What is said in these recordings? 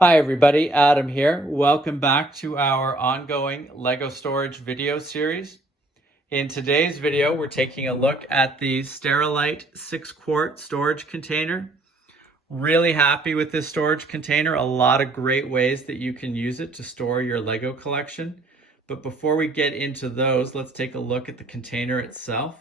Hi everybody, Adam here. Welcome back to our ongoing LEGO storage video series. In today's video, we're taking a look at the Sterilite 6 quart storage container. Really happy with this storage container. A lot of great ways that you can use it to store your LEGO collection. But before we get into those, let's take a look at the container itself.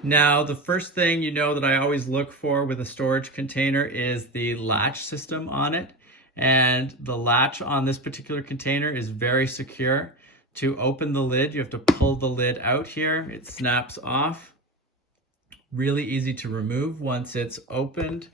Now, the first thing that I always look for with a storage container is the latch system on it. And the latch on this particular container is very secure. To open the lid, you have to pull the lid out here. It snaps off. Really easy to remove once it's opened.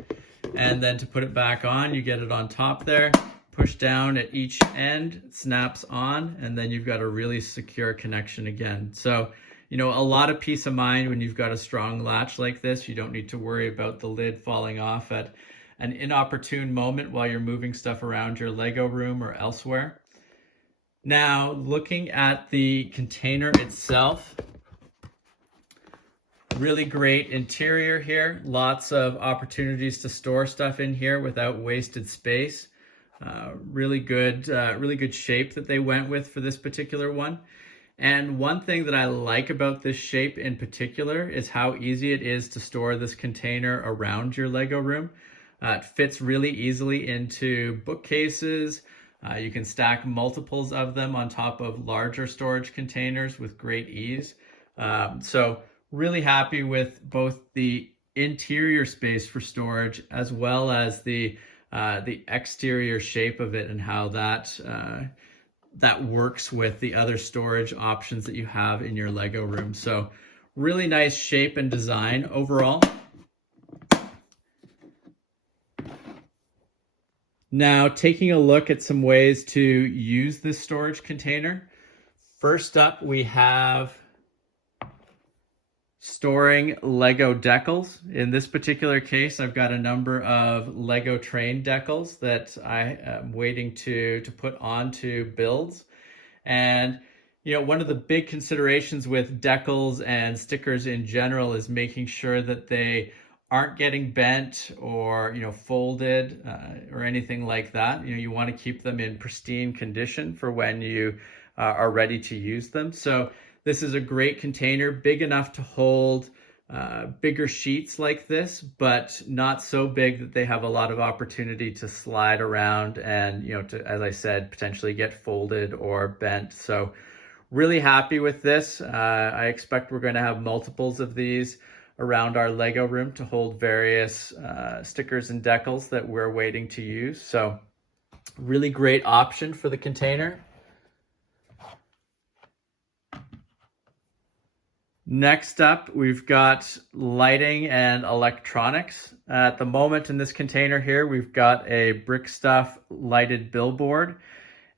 And then to put it back on, you get it on top there. Push down at each end, it snaps on, and then you've got a really secure connection again. So, a lot of peace of mind when you've got a strong latch like this. You don't need to worry about the lid falling off at an inopportune moment while you're moving stuff around your LEGO room or elsewhere. Now, looking at the container itself, really great interior here. Lots of opportunities to store stuff in here without wasted space. Really good shape that they went with for this particular one. And one thing that I like about this shape in particular is how easy it is to store this container around your LEGO room. It fits really easily into bookcases. You can stack multiples of them on top of larger storage containers with great ease. So really happy with both the interior space for storage as well as the exterior shape of it and how that works with the other storage options that you have in your LEGO room. So really nice shape and design overall. Now, taking a look at some ways to use this storage container. First up, we have storing LEGO decals. In this particular case, I've got a number of LEGO train decals that I am waiting to put onto builds. And one of the big considerations with decals and stickers in general is making sure that they aren't getting bent or folded or anything like that. You want to keep them in pristine condition for when you are ready to use them. So this is a great container, big enough to hold bigger sheets like this, but not so big that they have a lot of opportunity to slide around and, as I said, potentially get folded or bent. So really happy with this. I expect we're going to have multiples of these around our LEGO room to hold various stickers and decals that we're waiting to use. So really great option for the container. Next up, we've got lighting and electronics. At the moment in this container here, we've got a brick stuff lighted billboard.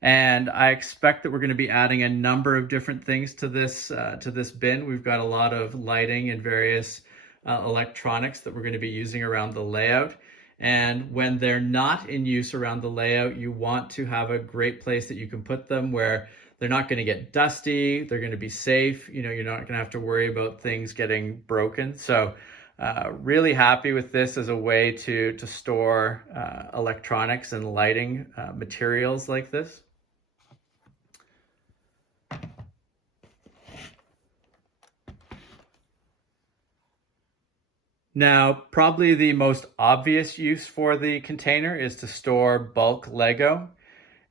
And I expect that we're going to be adding a number of different things to this bin. We've got a lot of lighting and various electronics that we're going to be using around the layout. And when they're not in use around the layout, you want to have a great place that you can put them where they're not going to get dusty, they're going to be safe, you're not going to have to worry about things getting broken. So really happy with this as a way to store electronics and lighting materials like this. Now, probably the most obvious use for the container is to store bulk LEGO.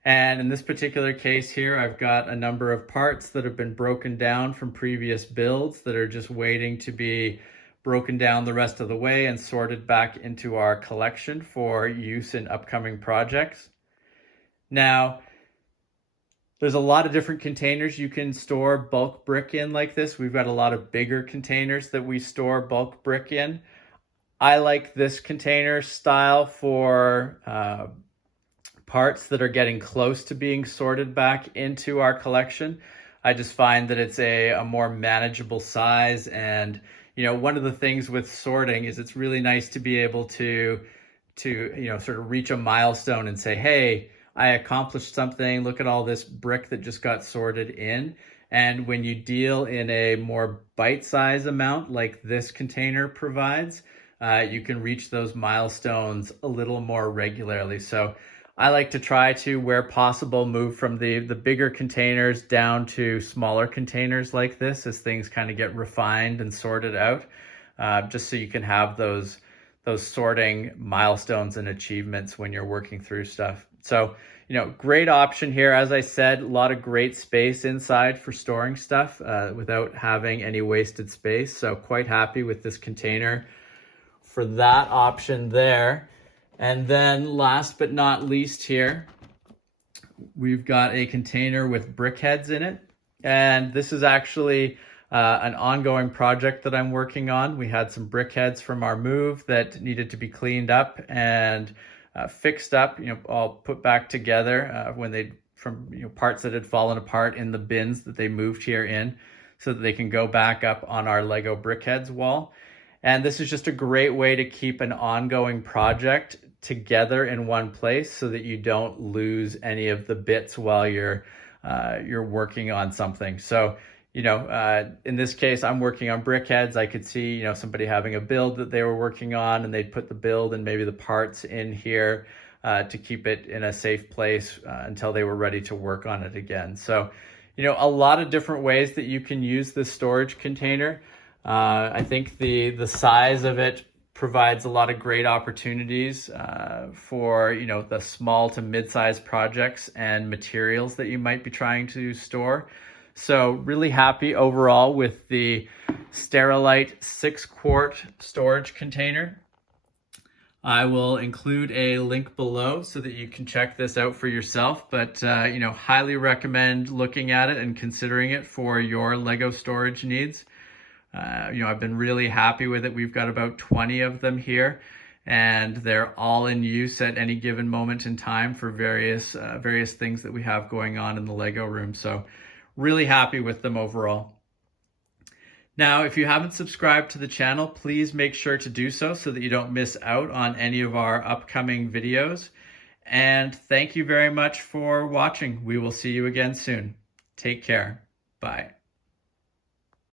And in this particular case here, I've got a number of parts that have been broken down from previous builds that are just waiting to be broken down the rest of the way and sorted back into our collection for use in upcoming projects. Now, there's a lot of different containers you can store bulk brick in like this. We've got a lot of bigger containers that we store bulk brick in. I like this container style for parts that are getting close to being sorted back into our collection. I just find that it's a more manageable size. And, one of the things with sorting is it's really nice to be able to sort of reach a milestone and say, hey, I accomplished something. Look at all this brick that just got sorted in. And when you deal in a more bite-size amount like this container provides, you can reach those milestones a little more regularly. So I like to try to, where possible, move from the bigger containers down to smaller containers like this as things kind of get refined and sorted out, just so you can have those sorting milestones and achievements when you're working through stuff. So, great option here. As I said, a lot of great space inside for storing stuff without having any wasted space. So quite happy with this container for that option there. And then last but not least here, we've got a container with brick heads in it. And this is actually an ongoing project that I'm working on. We had some brick heads from our move that needed to be cleaned up and fixed up, all put back together when they, from parts that had fallen apart in the bins that they moved here in, so that they can go back up on our Lego brickheads wall. And this is just a great way to keep an ongoing project together in one place so that you don't lose any of the bits while you're working on something. So, in this case, I'm working on brickheads. I could see, somebody having a build that they were working on, and they'd put the build and maybe the parts in here to keep it in a safe place until they were ready to work on it again. So, a lot of different ways that you can use this storage container. I think the size of it provides a lot of great opportunities for the small to mid-sized projects and materials that you might be trying to store. So really happy overall with the Sterilite 6-quart storage container. I will include a link below so that you can check this out for yourself, but highly recommend looking at it and considering it for your Lego storage needs. I've been really happy with it. We've got about 20 of them here, and they're all in use at any given moment in time for various things that we have going on in the Lego room. So really happy with them overall. Now, if you haven't subscribed to the channel, please make sure to do so that you don't miss out on any of our upcoming videos. And thank you very much for watching. We will see you again soon. Take care. Bye.